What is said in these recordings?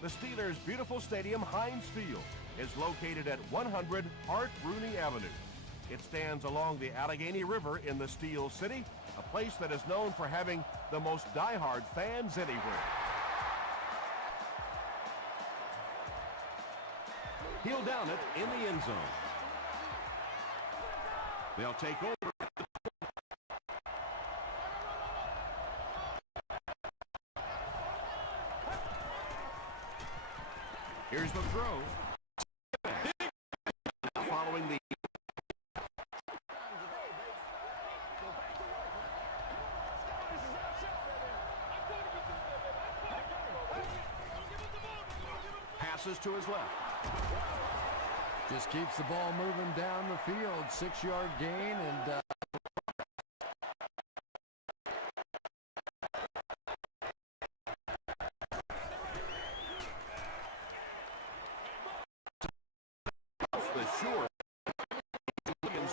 The Steelers' beautiful stadium, Heinz Field, is located at 100 Hart Rooney Avenue. It stands along the Allegheny River in the Steel City, a place that is known for having the most diehard fans anywhere. He'll down it in the end zone. They'll take over. Here's the throw. Following the passes to his left. Just keeps the ball moving down the field. 6-yard gain, and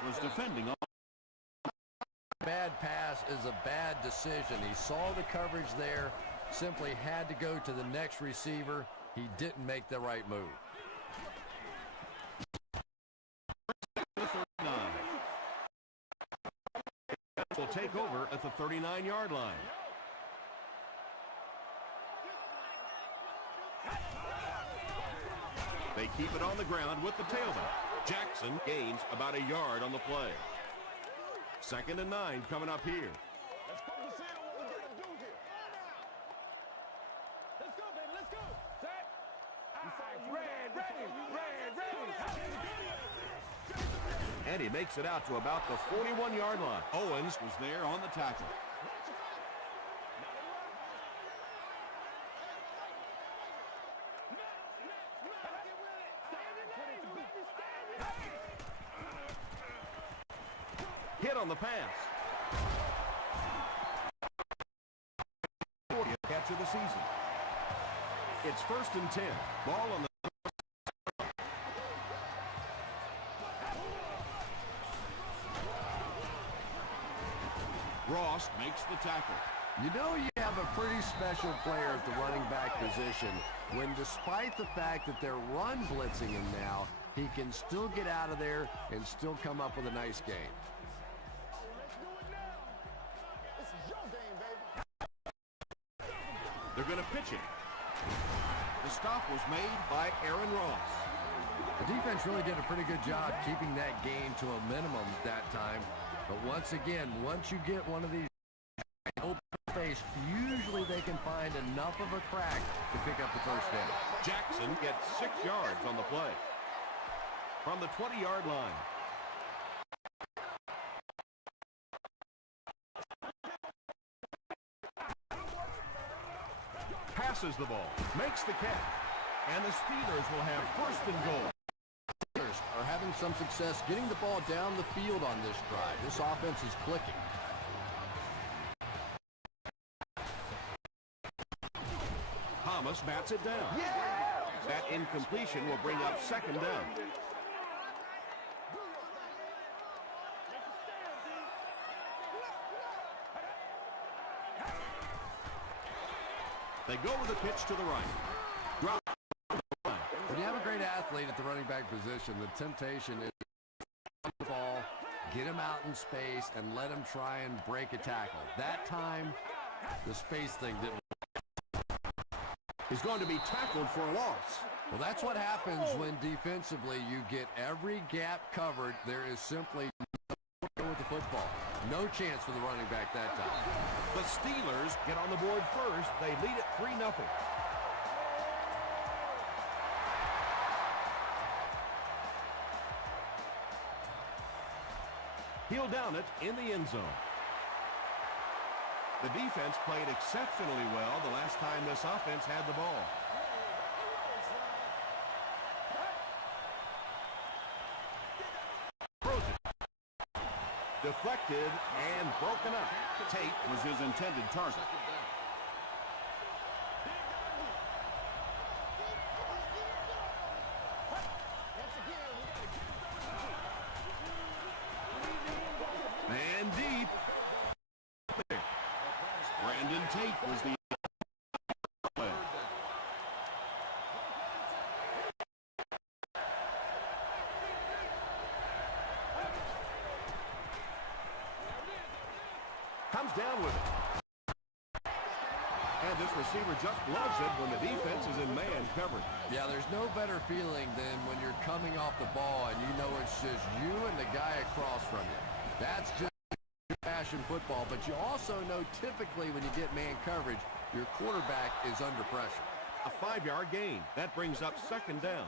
was defending on. Bad pass is a bad decision. He saw the coverage there, simply had to go to the next receiver. He didn't make the right move. Will take over at the 39-yard line. They keep it on the ground with the tailback. Jackson gains about a yard on the play. 2nd and 9 coming up here. Let's go, what we're gonna do here. Let's go, baby, let's go. Set. Ready. And he makes it out to about the 41-yard line. Owens was there on the tackle. Hit on the pass. Catch of the season. It's 1st and 10. Ball on the Ross makes the tackle. You know you have a pretty special player at the running back position when, despite the fact that they're run blitzing him now, he can still get out of there and still come up with a nice gain. They're going to pitch it. The stop was made by Aaron Ross. The defense really did a pretty good job keeping that gain to a minimum that time. But once again, once you get one of these open face, usually they can find enough of a crack to pick up the first down. Jackson gets 6 yards on the play. From the 20-yard line. Passes the ball, makes the catch, and the Steelers will have 1st and goal. Steelers are having some success getting the ball down the field on this drive. This offense is clicking. Thomas bats it down. Yeah! That incompletion will bring up 2nd down. They go with a pitch to the right. Drop. When you have a great athlete at the running back position, the temptation is to the ball, get him out in space, and let him try and break a tackle. That time, the space thing didn't work. He's going to be tackled for a loss. Well, that's what happens when defensively you get every gap covered. There is simply no with the football. No chance for the running back that time. The Steelers get on the board first. They lead it 3-0. He'll down it in the end zone. The defense played exceptionally well the last time this offense had the ball. Deflected and broken up. Tate was his intended target. And deep. Brandon Tate was the down with it. And this receiver just loves it when the defense is in man coverage. Yeah, there's no better feeling than when you're coming off the ball and you know it's just you and the guy across from you. That's just passion football, but you also know typically when you get man coverage, your quarterback is under pressure. A 5-yard gain. That brings up second down.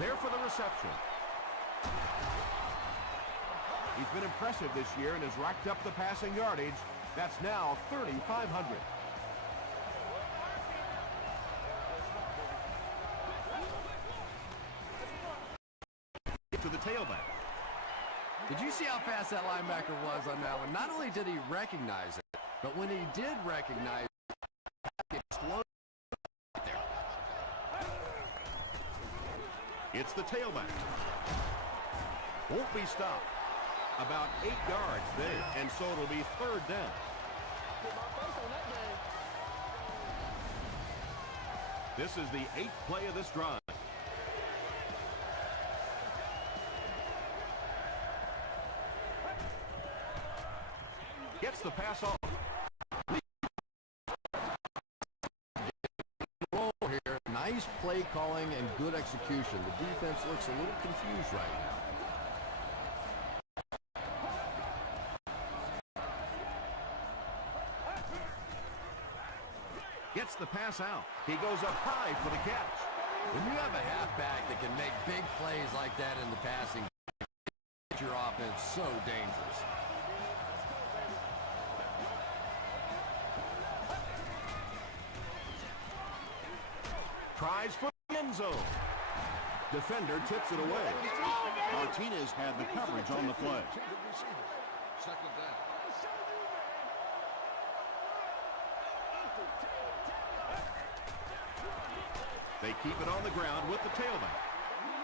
There for the reception. He's been impressive this year and has racked up the passing yardage. That's now 3,500. To the tailback. Did you see how fast that linebacker was on that one? Not only did he recognize it, but when he did recognize it, exploded there. It's the tailback. Won't be stopped. About 8 yards there, and so it'll be third down. This is the 8th play of this drive. Gets the pass off. Roll here. Nice play calling and good execution. The defense looks a little confused right now. Gets the pass out. He goes up high for the catch. When you have a halfback that can make big plays like that in the passing, your offense so dangerous. Tries for the end zone. Defender tips it away. Martinez had the coverage on the play. Second down. They keep it on the ground with the tailback.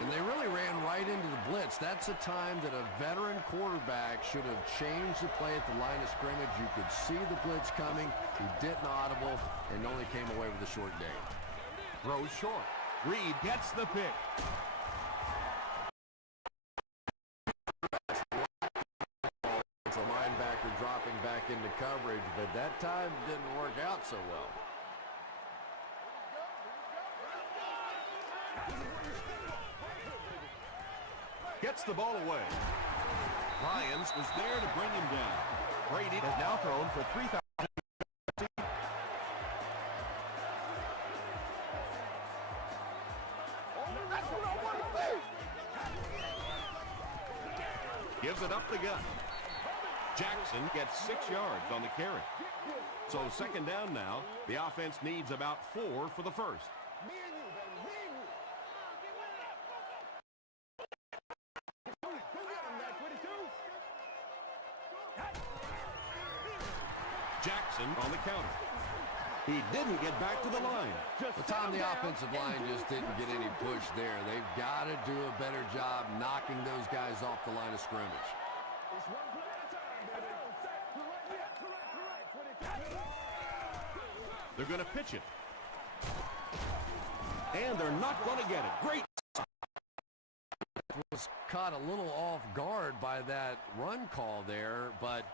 And they really ran right into the blitz. That's a time that a veteran quarterback should have changed the play at the line of scrimmage. You could see the blitz coming. He didn't audible and only came away with a short gain. Throws short. Reed gets the pick. It's a linebacker dropping back into coverage, but that time didn't work out so well. Gets the ball away. Lyons was there to bring him down. Brady has now thrown for 3,000. Gives it up the gut. Jackson gets 6 yards on the carry. So second down now. The offense needs about 4 for the first. Jackson on the counter. He didn't get back to the line. The time the offensive line just didn't get any push there. They've got to do a better job knocking those guys off the line of scrimmage. They're going to pitch it. And they're not going to get it. Great. Was caught a little off guard by that run call there, but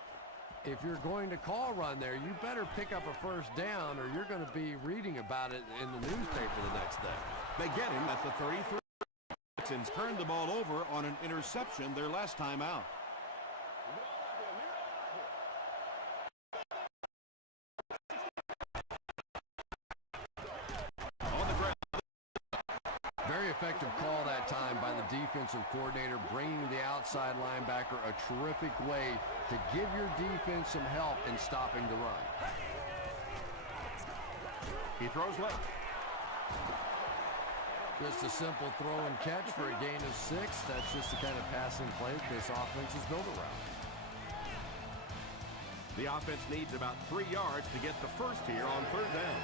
if you're going to call run there, you better pick up a first down or you're going to be reading about it in the newspaper the next day. They get him at the 33. Texans turned the ball over on an interception their last time out. On the ground. Very effective call that time by the defensive coordinator, bringing the outside linebacker a terrific way to give your defense some help in stopping the run. He throws left. Just a simple throw and catch for a gain of 6. That's just the kind of passing play this offense is built around. The offense needs about 3 yards to get the first here on third down.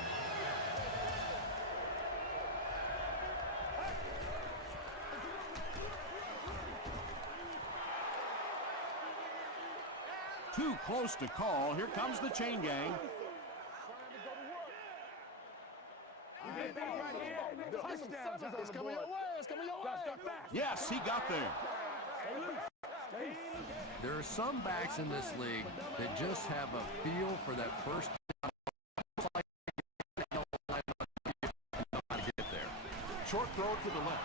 Too close to call. Here comes the chain gang. Yes, he got there. There are some backs in this league that just have a feel for that first down. Like they don't know how to get there. Short throw to the left.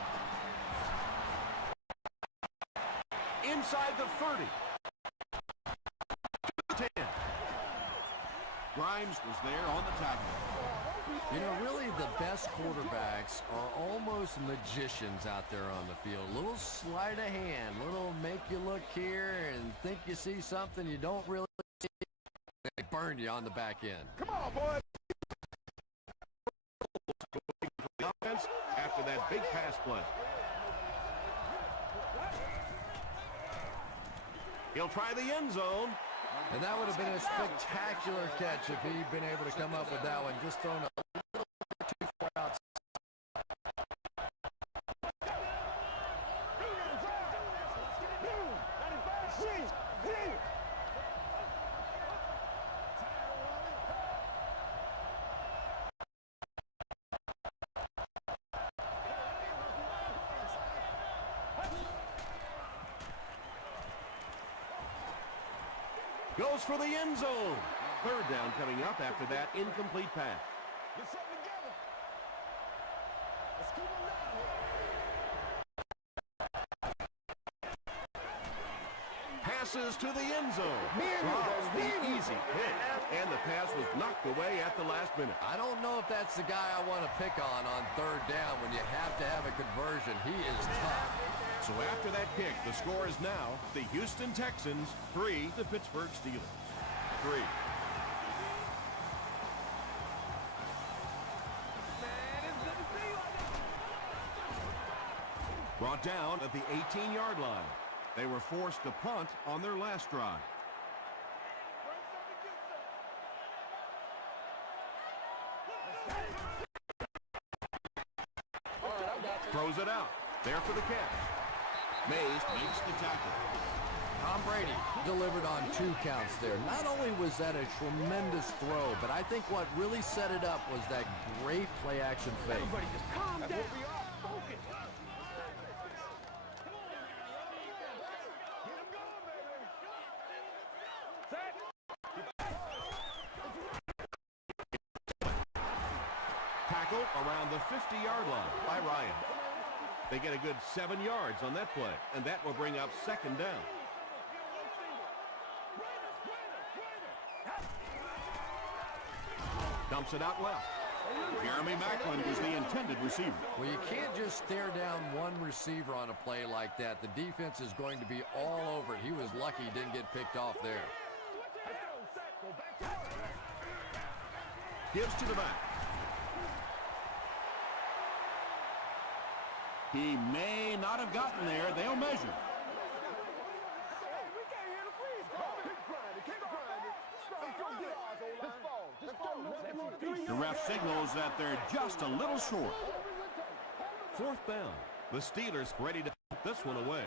Inside the 30. 10. Grimes was there on the tackle. You know, really the best quarterbacks are almost magicians out there on the field. Little sleight of hand, little make you look here and think you see something you don't really see. They burn you on the back end. Come on, boy. The offense after that big pass play. He'll try the end zone. And that would have been a spectacular catch if he'd been able to come up with that one. Just thrown a little too far outside. Goes for the end zone. Third down coming up after that incomplete pass. Passes to the end zone. Drops the easy hit. And the pass was knocked away at the last minute. I don't know if that's the guy I want to pick on third down when you have to have a conversion. He is tough. So after that kick, the score is now the Houston Texans 3, the Pittsburgh Steelers 3. Brought down at the 18-yard line. They were forced to punt on their last drive. Throws it out. There for the catch. Mays makes the tackle. Tom Brady delivered on 2 counts there. Not only was that a tremendous throw, but I think what really set it up was that great play-action fake. Everybody just calm down. Focus. Tackle around the 50-yard line by Ryan. They get a good 7 yards on that play, and that will bring up second down. Dumps it out left. Jeremy Maclin was the intended receiver. Well, you can't just stare down one receiver on a play like that. The defense is going to be all over it. He was lucky he didn't get picked off there. Gives to the back. He may not have gotten there. They'll measure. The ref signals that they're just a little short. Fourth down. The Steelers ready to put this one away.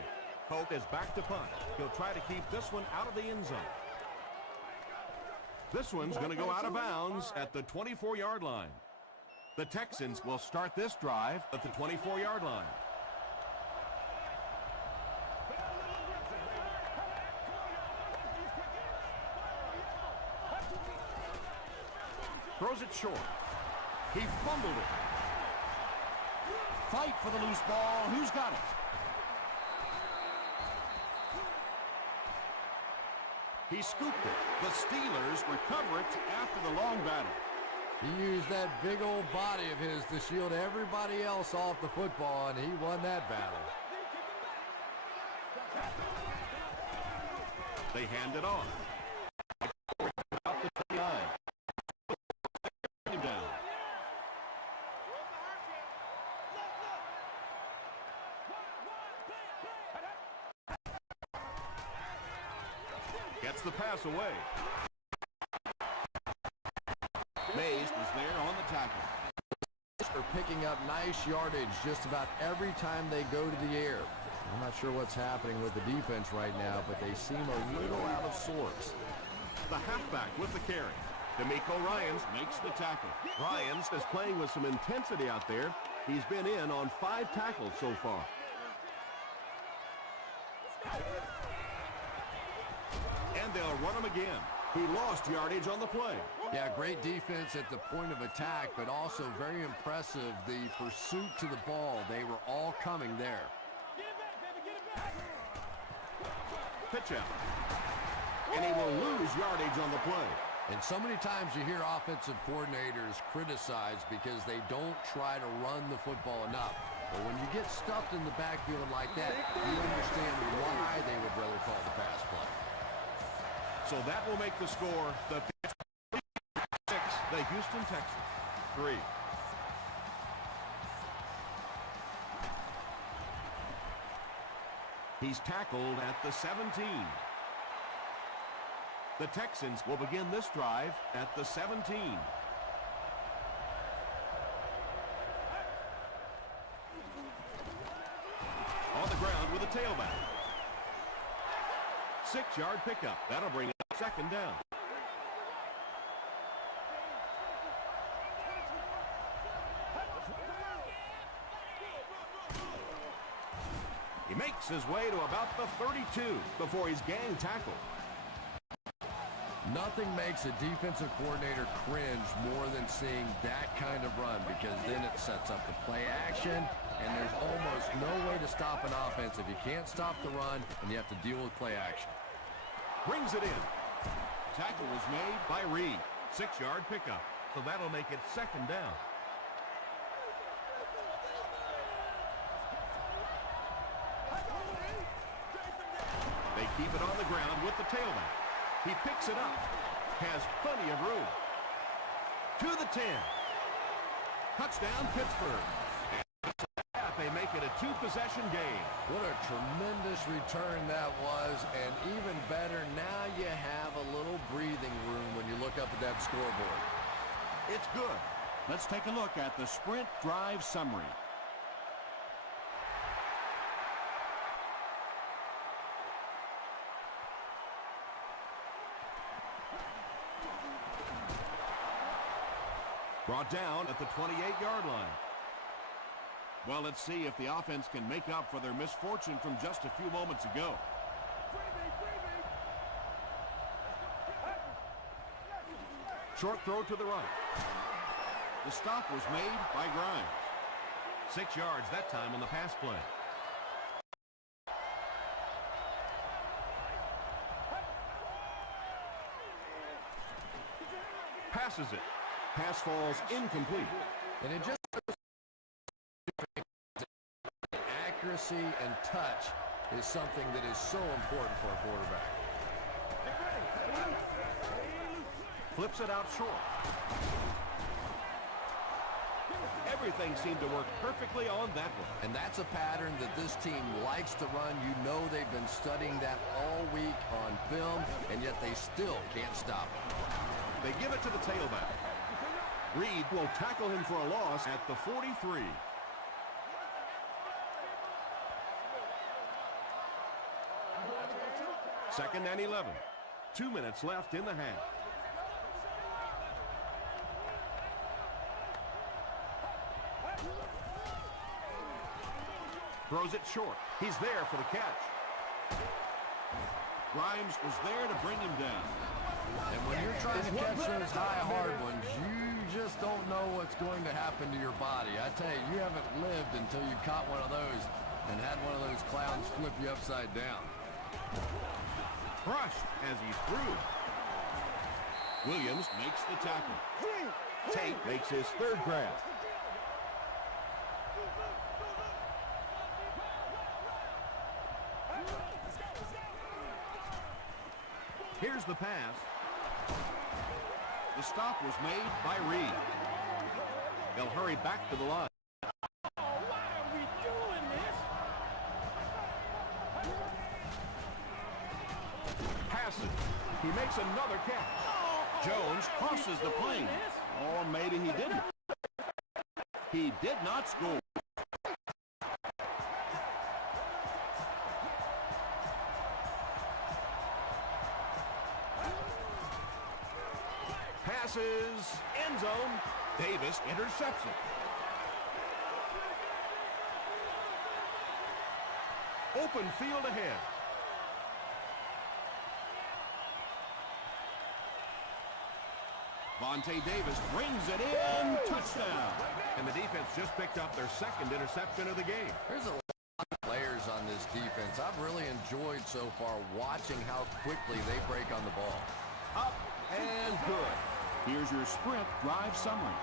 Hope is back to punt. He'll try to keep this one out of the end zone. This one's going to go out of bounds at the 24-yard line. The Texans will start this drive at the 24-yard line. Throws it short. He fumbled it. Fight for the loose ball. Who's got it? He scooped it. The Steelers recover it after the long battle. He used that big old body of his to shield everybody else off the football, and he won that battle. They hand it on. Out the 29. Down. Gets the pass away. Mays was there on the tackle. Are picking up nice yardage just about every time they go to the air. I'm not sure what's happening with the defense right now, but they seem a little out of sorts. The halfback with the carry. D'Amico Ryans makes the tackle. Ryans is playing with some intensity out there, He's been in on 5 tackles so far. And they'll run him again. He lost yardage on the play. Yeah, great defense at the point of attack, but also very impressive the pursuit to the ball. They were all coming there. Pitch out. And he will lose yardage on the play. And so many times you hear offensive coordinators criticized because they don't try to run the football enough. But when you get stuffed in the backfield like that, you understand why they would rather call the pass play. So that will make the score the Houston Texans 3. He's tackled at the 17. The Texans will begin this drive at the 17. On the ground with a tailback. 6-yard pickup. That'll bring up second down. He makes his way to about the 32 before he's gang tackled. Nothing makes a defensive coordinator cringe more than seeing that kind of run, because then it sets up the play action, and there's almost no way to stop an offense if you can't stop the run and you have to deal with play action. Brings it in. Tackle was made by Reed. 6-yard pickup. So that'll make it second down. They keep it on the ground with the tailback. He picks it up. Has plenty of room. To the 10. Touchdown, Pittsburgh. And they make it a 2-possession game. What a tremendous return that was, and even better, now you have a little breathing room when you look up at that scoreboard. It's good. Let's take a look at the sprint drive summary. Brought down at the 28-yard line. Well, let's see if the offense can make up for their misfortune from just a few moments ago. Short throw to the right. The stop was made by Grimes. 6 yards that time on the pass play. Passes it. Pass falls incomplete. And it just accuracy and touch is something that is so important for a quarterback. Flips it out short. Everything seemed to work perfectly on that one. And that's a pattern that this team likes to run. You know they've been studying that all week on film, and yet they still can't stop it. They give it to the tailback. Reed will tackle him for a loss at the 43. Second and 11. 2 minutes left in the half. Throws it short. He's there for the catch. Grimes was there to bring him down. And when you're trying to catch those high, hard ones, you just don't know what's going to happen to your body. I tell you, you haven't lived until you caught one of those and had one of those clowns flip you upside down. Crushed as he's through. Williams makes the tackle. Tate makes his third grab. Here's the pass. The stop was made by Reed. They'll hurry back to the line. Why are we doing this? Passes. He makes another catch. Jones crosses the plane. Or maybe he didn't. He did not score. Passes, end zone. Davis intercepts it. Open field ahead. Vontae Davis brings it in. Touchdown. And the defense just picked up their second interception of the game. There's a lot of players on this defense. I've really enjoyed so far watching how quickly they break on the ball. Up and good. Here's your sprint drive summary.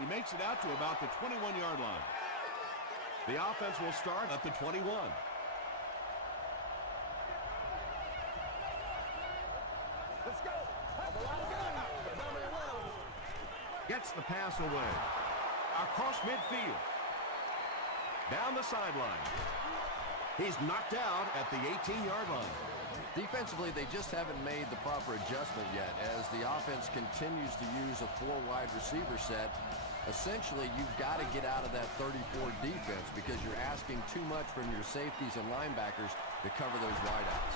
He makes it out to about the 21-yard line. The offense will start at the 21. Let's go. Gets the pass away. Across midfield. Down the sideline. He's knocked out at the 18-yard line. Defensively, they just haven't made the proper adjustment yet as the offense continues to use a 4-wide receiver set. Essentially, you've got to get out of that 34 defense because you're asking too much from your safeties and linebackers to cover those wideouts.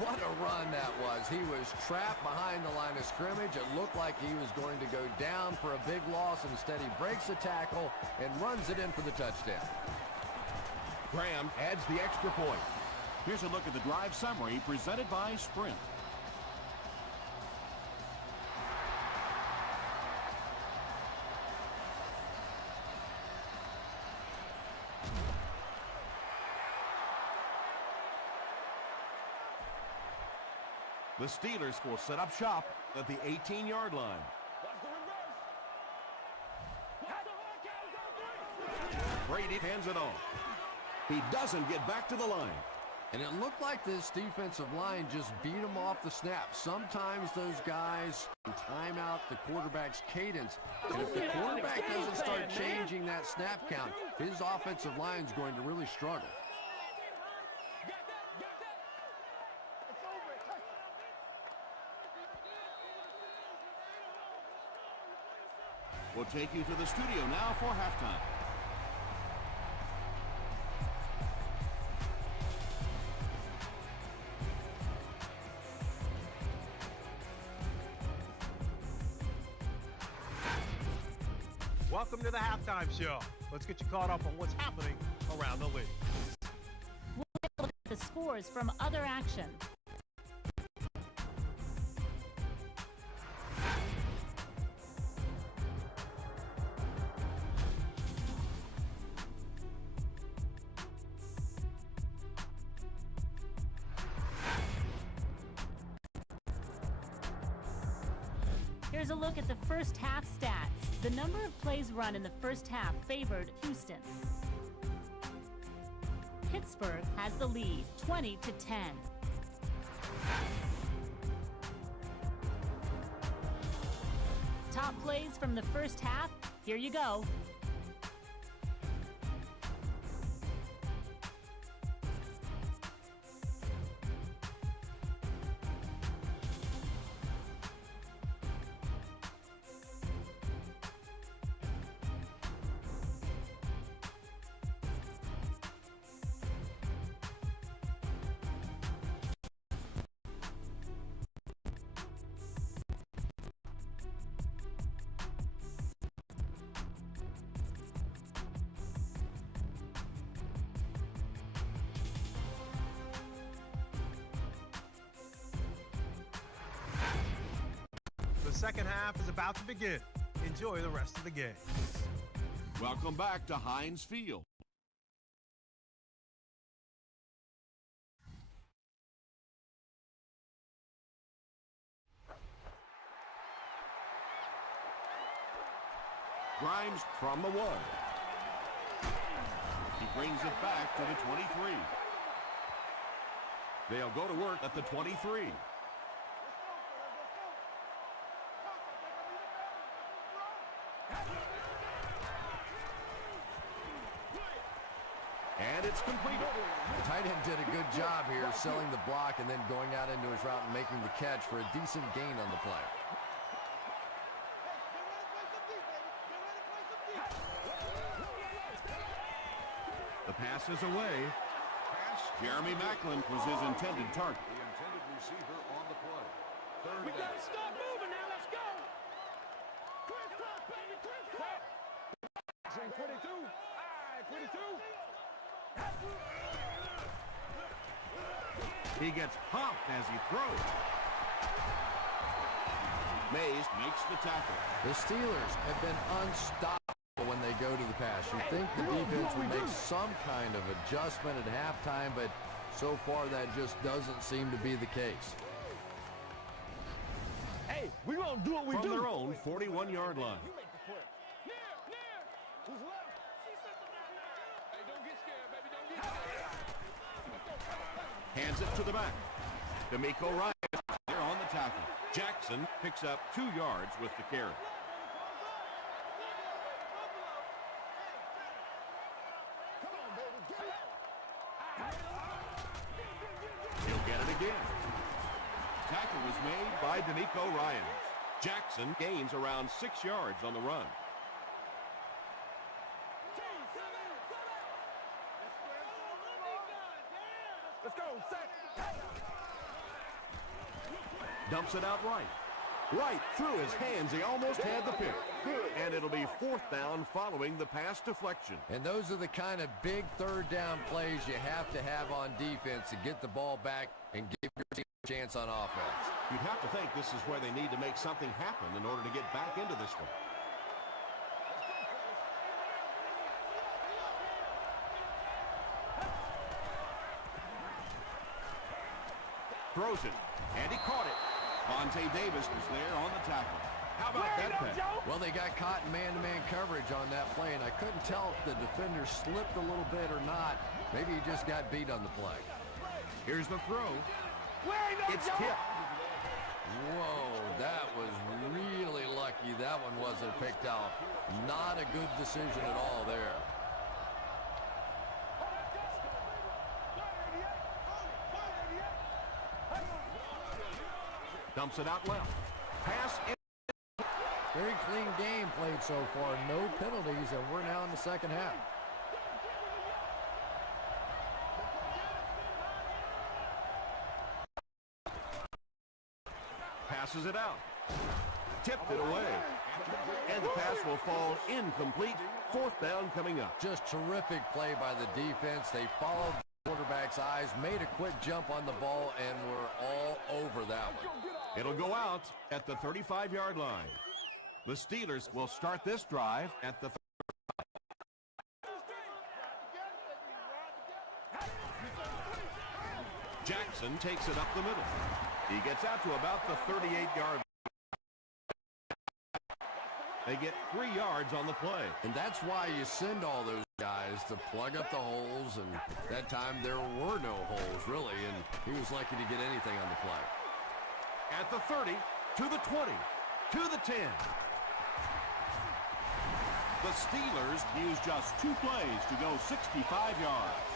What a run that was. He was trapped behind the line of scrimmage. It looked like he was going to go down for a big loss. Instead, he breaks the tackle and runs it in for the touchdown. Graham adds the extra point. Here's a look at the drive summary presented by Sprint. The Steelers will set up shop at the 18-yard line. Brady hands it off. He doesn't get back to the line. And it looked like this defensive line just beat him off the snap. Sometimes those guys time out the quarterback's cadence. And if the quarterback doesn't start changing that snap count, his offensive line is going to really struggle. We'll take you to the studio now for halftime. Welcome to the halftime show. Let's get you caught up on what's happening around the league. We'll take a look at the scores from other action. Here's a look at the first half stats. The number of plays run in the first half favored Houston. Pittsburgh has the lead, 20-10. Top plays from the first half, here you go. The second half is about to begin. Enjoy the rest of the game. Welcome back to Heinz Field. Grimes from the 1. He brings it back to the 23. They'll go to work at the 23. And it's completed. The tight end did a good job here selling the block and then going out into his route and making the catch for a decent gain on the play. The pass is away. Pass Jeremy Macklin was his intended target. The intended receiver on the play. Third We down. gotta start moving now. Let's go. Crisscross, baby, crisscross. 22. All right, 22. He gets pumped as he throws. Mays makes the tackle. The Steelers have been unstoppable when they go to the pass. You think the defense would make some kind of adjustment at halftime, but so far that just doesn't seem to be the case. Hey, we gonna do what we From do. their own 41-yard line. You make the play. Near. Who's left? Hey, don't get scared, baby. Don't get scared. Hands it to the back. D'Amico Ryan there on the tackle. Jackson picks up 2 yards with the carry. Come on, baby. Get it. He'll get it again. Tackle was made by D'Amico Ryan. Jackson gains around 6 yards on the run. Let's go. Set. Dumps it out right. Right through his hands. He almost had the pick. And it'll be 4th down following the pass deflection. And those are the kind of big third down plays you have to have on defense to get the ball back and give your team a chance on offense. You'd have to think this is where they need to make something happen in order to get back into this one. Throws it, and he caught it. Vontae Davis was there on the tackle. How about that pass? Well, they got caught in man-to-man coverage on that play, and I couldn't tell if the defender slipped a little bit or not. Maybe he just got beat on the play. Here's the throw. It's tipped. Whoa, that was really lucky that one wasn't picked out. Not a good decision at all there. Dumps it out left. Pass in. Very clean game played so far. No penalties, and we're now in the second half. Passes it out. Tipped it away. And the pass will fall incomplete. 4th down coming up. Just terrific play by the defense. They followed the quarterback's eyes, made a quick jump on the ball, and were all over that one. It'll go out at the 35-yard line. The Steelers will start this drive at the Jackson takes it up the middle. He gets out to about the 38-yard line. They get 3 yards on the play. And that's why you send all those guys to plug up the holes, and that time there were no holes, really, and he was lucky to get anything on the play. At the 30, to the 20, to the 10. The Steelers use just 2 plays to go 65 yards.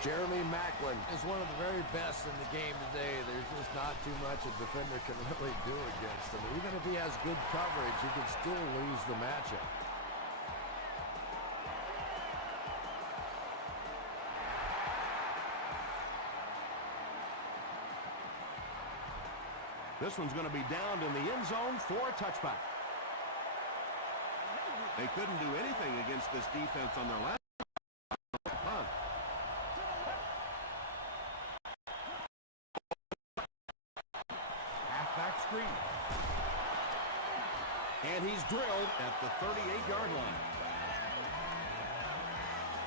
Jeremy Macklin is one of the very best in the game today. There's just not too much a defender can really do against him. Even if he has good coverage, he could still lose the matchup. This one's going to be downed in the end zone for a touchback. They couldn't do anything against this defense on their last punt. Halfback screen. And he's drilled at the 38-yard line.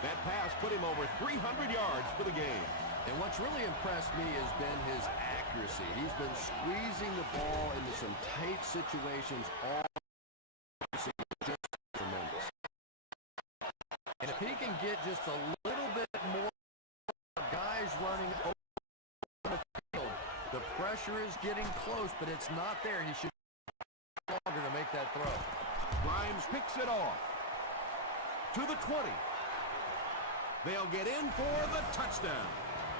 That pass put him over 300 yards for the game. And what's really impressed me has been his accuracy. He's been squeezing the ball into some tight situations all season. Just tremendous. And if he can get just a little bit more guys running over the field, the pressure is getting close, but it's not there. He should be longer to make that throw. Grimes picks it off to the 20. They'll get in for the touchdown.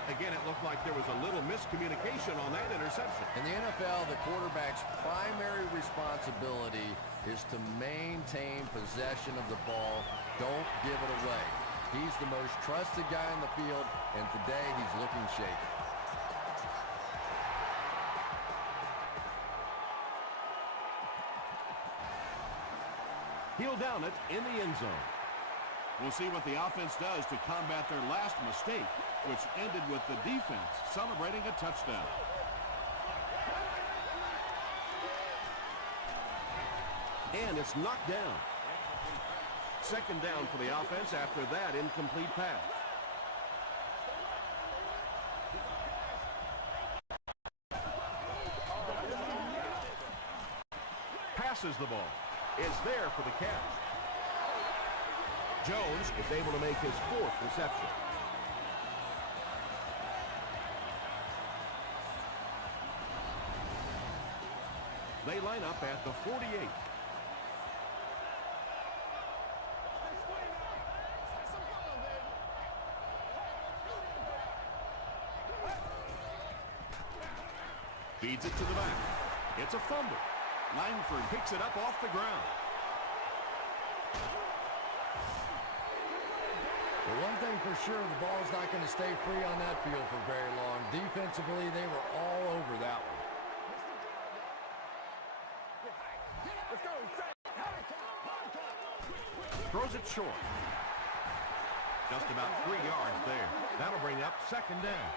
Again, it looked like there was a little miscommunication on that interception. In the NFL, the quarterback's primary responsibility is to maintain possession of the ball. Don't give it away. He's the most trusted guy on the field, and today he's looking shaky. He'll down it in the end zone. We'll see what the offense does to combat their last mistake, which ended with the defense celebrating a touchdown. And it's knocked down. Second down for the offense after that incomplete pass. Passes the ball. Is there for the catch. Jones is able to make his fourth reception. They line up at the 48. Feeds it to the back. It's a fumble. Langford picks it up off the ground. But one thing for sure, the ball's not going to stay free on that field for very long. Defensively, they were all over that one. Throws it short. Just about 3 yards there. That'll bring up second down.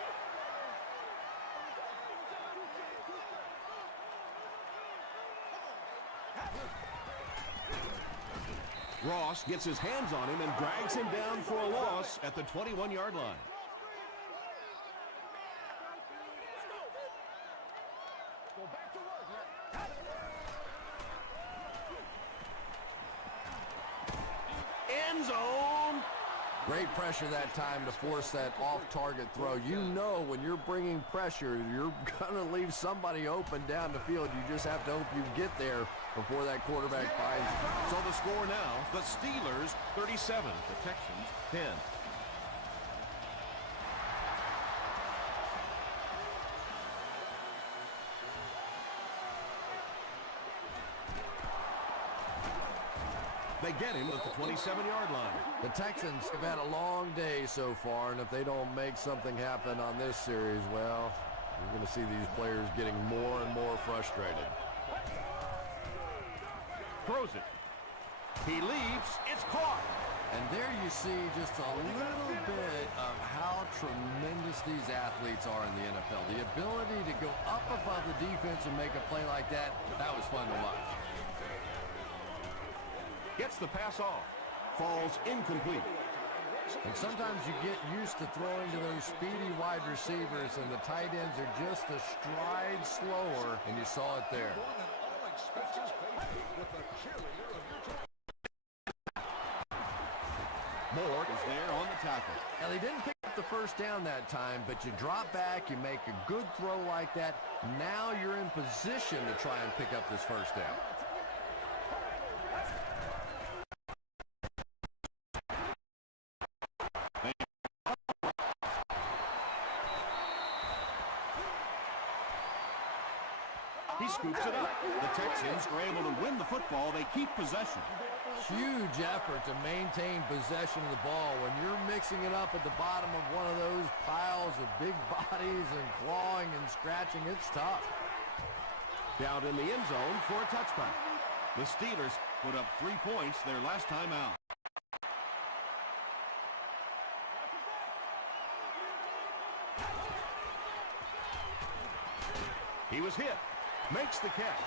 Ross gets his hands on him and drags him down for a loss at the 21-yard line. End zone. Great pressure that time to force that off-target throw. You know when you're bringing pressure, you're going to leave somebody open down the field. You just have to hope you get there before that quarterback finds you. So the score now, the Steelers 37, the Texans 10. They get him at the 27-yard line. The Texans have had a long day so far, and if they don't make something happen on this series, well, you're going to see these players getting more and more frustrated. Throws it. He leaps. It's caught. And there you see just a little bit of how tremendous these athletes are in the NFL. The ability to go up above the defense and make a play like that, that was fun to watch. Gets the pass off. Falls incomplete. And sometimes you get used to throwing to those speedy wide receivers, and the tight ends are just a stride slower, and you saw it there. Moore is there on the tackle. Now, they didn't pick up the first down that time, but you drop back, you make a good throw like that. Now you're in position to try and pick up this first down. He scoops it up. The Texans are able to win the football. They keep possession. Huge effort to maintain possession of the ball. When you're mixing it up at the bottom of one of those piles of big bodies and clawing and scratching, it's tough. Down in the end zone for a touchback. The Steelers put up 3 points their last time out. He was hit. Makes the catch.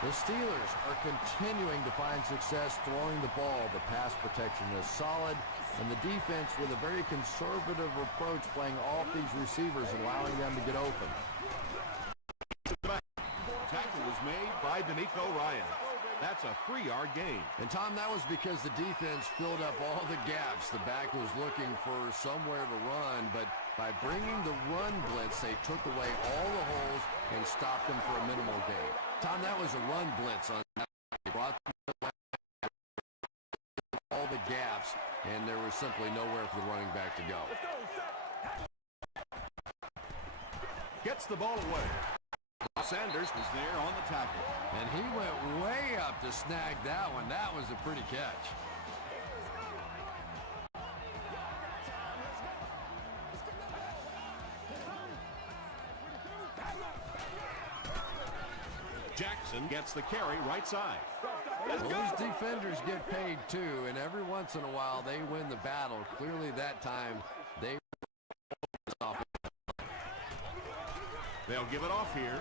The Steelers are continuing to find success throwing the ball. The pass protection is solid, and the defense with a very conservative approach playing off these receivers, allowing them to get open. Tackle was made by D'Amico Ryan. That's a 3-yard gain. And, Tom, that was because the defense filled up all the gaps. The back was looking for somewhere to run, but by bringing the run blitz, they took away all the holes and stopped them for a minimal gain. Tom, that was a run blitz on that. They brought all the gaps, and there was simply nowhere for the running back to go. Gets the ball away. Sanders was there on the tackle. And he went way up to snag that one. That was a pretty catch. Jackson gets the carry right side. Well, those defenders get paid too, and every once in a while they win the battle. Clearly that time they off. They'll give it off here.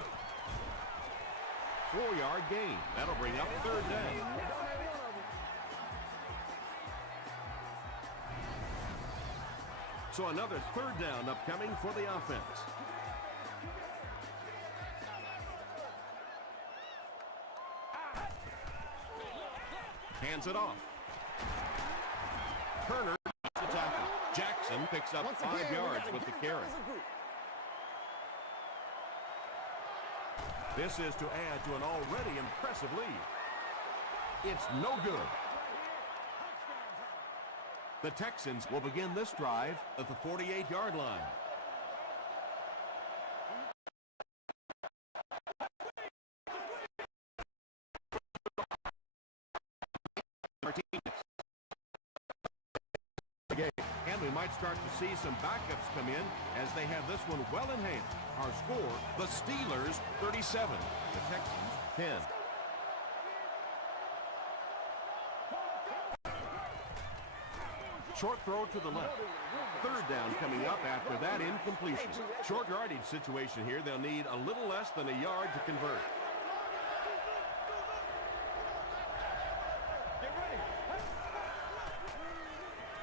4-yard gain. That'll bring up third down. So another third down upcoming for the offense. Hands it off. Turner gets the tackle. Jackson picks up 5 yards with the carry. This is to add to an already impressive lead. It's no good. The Texans will begin this drive at the 48-yard line. And we might start to see some backups come in as they have this one well in hand. Our score, the Steelers 37, the Texans 10. Short throw to the left. Third down coming up after that incompletion. Short yardage situation here. They'll need a little less than a yard to convert.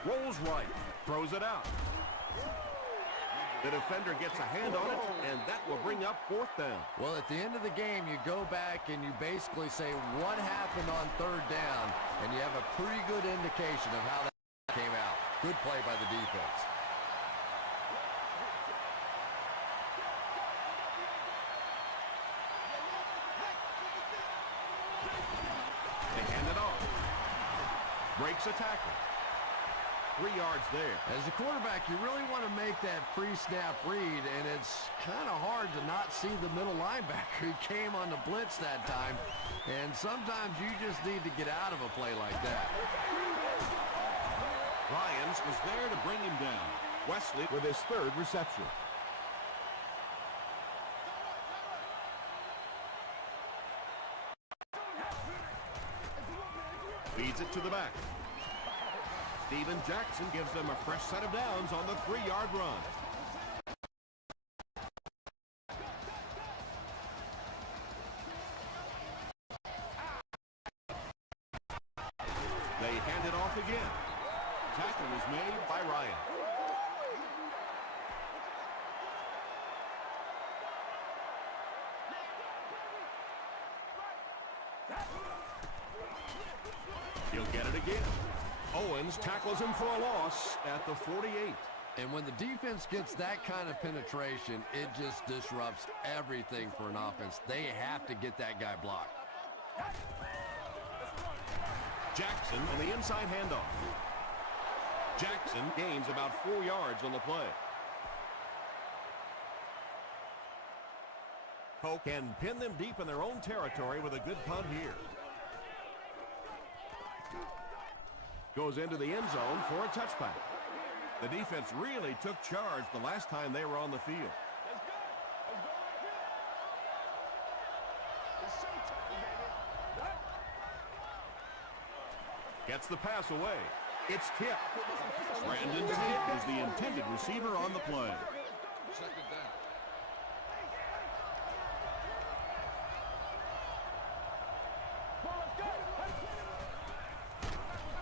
Rolls right, throws it out. The defender gets a hand on it, and that will bring up fourth down. Well, at the end of the game, you go back and you basically say what happened on third down, and you have a pretty good indication of how that came out. Good play by the defense. They hand it off. Breaks a tackle. 3 yards there. As a quarterback, you really want to make that pre-snap read, and it's kind of hard to not see the middle linebacker. He came on the blitz that time, and sometimes you just need to get out of a play like that. Ryans was there to bring him down. Wesley with his third reception. Feeds it to the back. Steven Jackson gives them a fresh set of downs on the 3-yard run. They hand it off again. Tackle was made by Ryan. He'll get it again. Owens tackles him for a loss at the 48. And when the defense gets that kind of penetration, it just disrupts everything for an offense. They have to get that guy blocked. Jackson on the inside handoff. Jackson gains about 4 yards on the play. Coke can pin them deep in their own territory with a good punt here. Goes into the end zone for a touchback. The defense really took charge the last time they were on the field. Gets the pass away. It's tipped. Brandon Tate is the intended receiver on the play. Second down.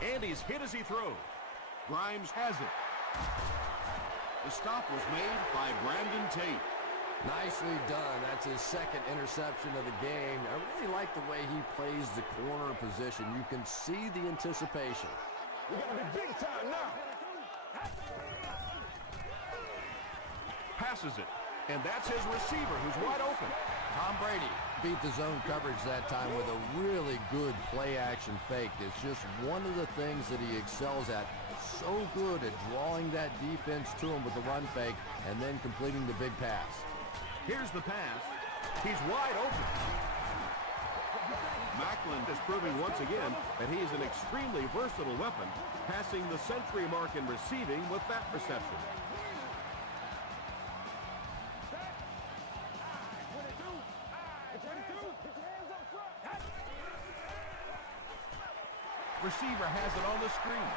And he's hit as he throws. Grimes has it. The stop was made by Brandon Tate. Nicely done. That's his second interception of the game. I really like the way he plays the corner position. You can see the anticipation. We got to be big time now. Passes it. And that's his receiver who's wide open. Tom Brady beat the zone coverage that time with a really good play-action fake. It's just one of the things that he excels at. So good at drawing that defense to him with the run fake and then completing the big pass. Here's the pass. He's wide open. Macklin is proving once again that he is an extremely versatile weapon, passing the century mark in receiving with that reception. Receiver has it on the screen.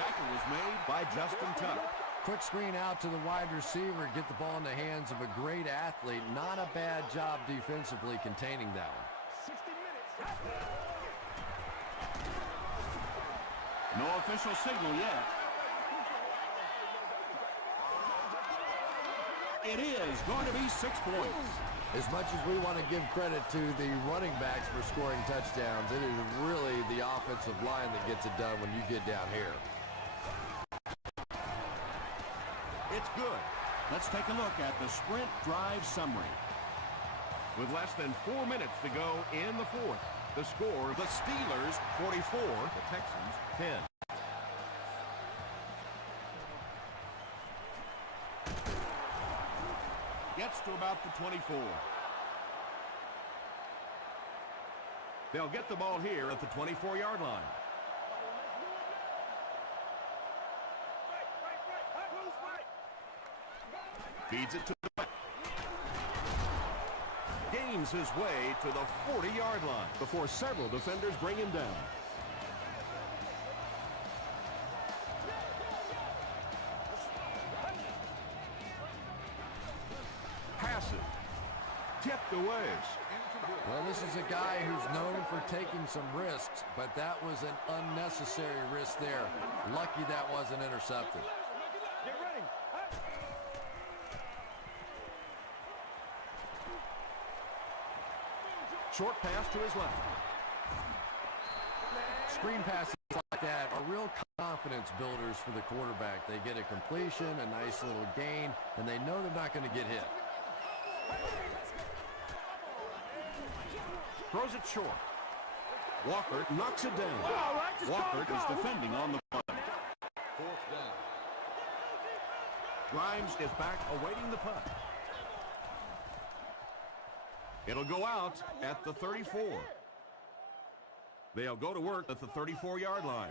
Tackle was made by Justin Tuck. Quick screen out to the wide receiver. Get the ball in the hands of a great athlete. Not a bad job defensively containing that one. 60 minutes. No official signal yet. It is going to be 6 points. As much as we want to give credit to the running backs for scoring touchdowns, it is really the offensive line that gets it done when you get down here. It's good. Let's take a look at the sprint drive summary. With less than 4 minutes to go in the fourth, the score, The Steelers 44, the Texans 10. gets to about the 24. They'll get the ball here at the 24-yard line. Feeds it to the back. Gains his way to the 40-yard line before several defenders bring him down. Passes. Tipped away. Well, this is a guy who's known for taking some risks, but that was an unnecessary risk there. Lucky that wasn't intercepted. Get ready. Short pass to his left. Screen passes like that are real confidence builders for the quarterback. They get a completion, a nice little gain, and they know they're not going to get hit. Throws it short. Walker knocks it down. Walker is defending on the punt. 4th down. Grimes is back awaiting the punt. It'll go out at the 34. They'll go to work at the 34-yard line.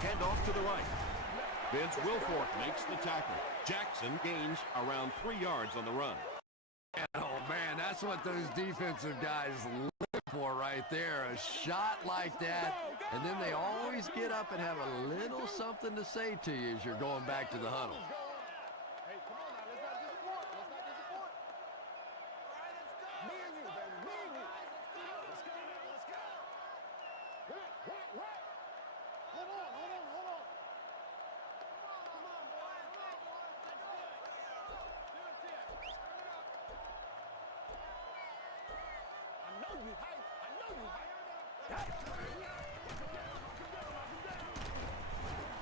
Handoff to the right. Vince Wilfork makes the tackle. Jackson gains around 3 yards on the run. Oh, man, that's what those defensive guys live for right there. A shot like that, and then they always get up and have a little something to say to you as you're going back to the huddle. Hey, come on now. Let's not disappoint. Let's not disappoint. All right, let's go. Me and you, baby. Me and you. Let's go. Let's go. Right. Hold on. Come on, boy. Let's do it. I know you hype.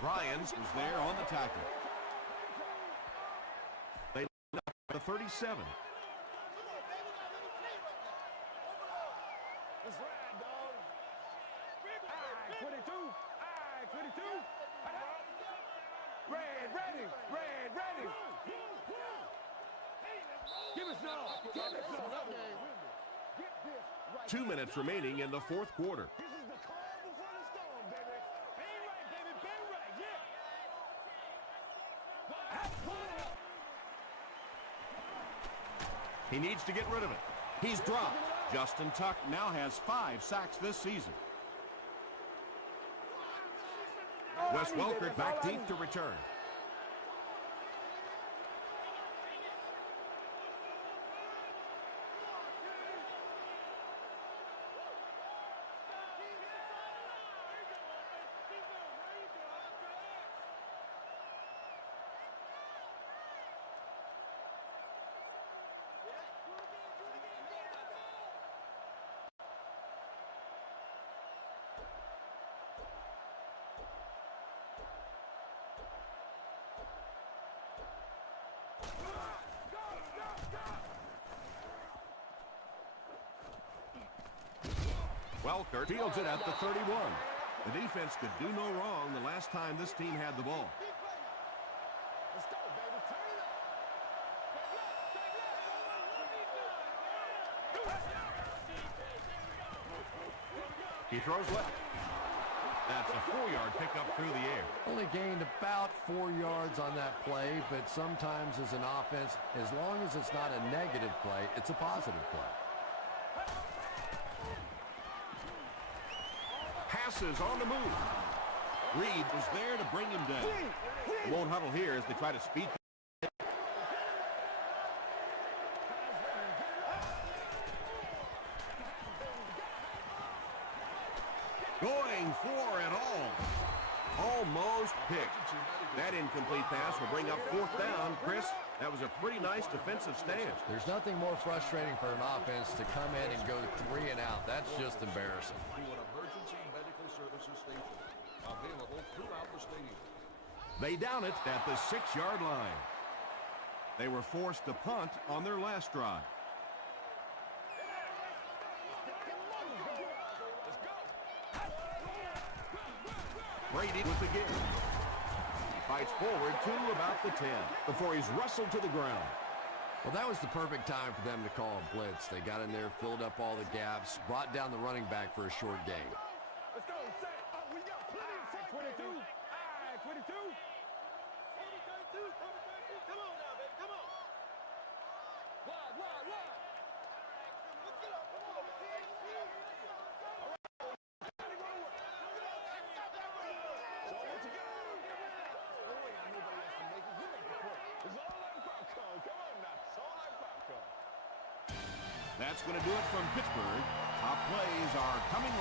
Ryans is there on the tackle. They line up at the 37. Let's ride, dog. Aye, 22. Red, ready. Give us some. 2 minutes remaining in the fourth quarter. This is the calm before the storm, baby. Bang right, baby. Bang right, yeah. He needs to get rid of it. He's dropped. Justin Tuck now has 5 sacks this season. Wes Welker back deep to return. Welker fields it at the 31. The defense could do no wrong the last time this team had the ball. Let's go, baby. Turn it up. He throws left. That's a 4-yard pickup through the air. Only gained about 4 yards on that play, but sometimes as an offense, as long as it's not a negative play, it's a positive play. Passes on the move. Reed was there to bring him down. Won't huddle here as they try to speed. Going for it all. Almost picked. That incomplete pass will bring up 4th down. Chris, that was a pretty nice defensive stand. There's nothing more frustrating for an offense to come in and go 3 and out. That's just embarrassing. To an emergency medical services station. Available throughout the stadium. They down it at the 6-yard line. They were forced to punt on their last drive. Brady with the give. He fights forward to about the 10 before he's wrestled to the ground. Well, that was the perfect time for them to call a blitz. They got in there, filled up all the gaps, brought down the running back for a short gain. Let's go, set. We got plenty of fight, 22. 22. 22. Come on now, baby. Come on. Wide. Let's get up. Come on. That's going to do it from Pittsburgh. Top plays are coming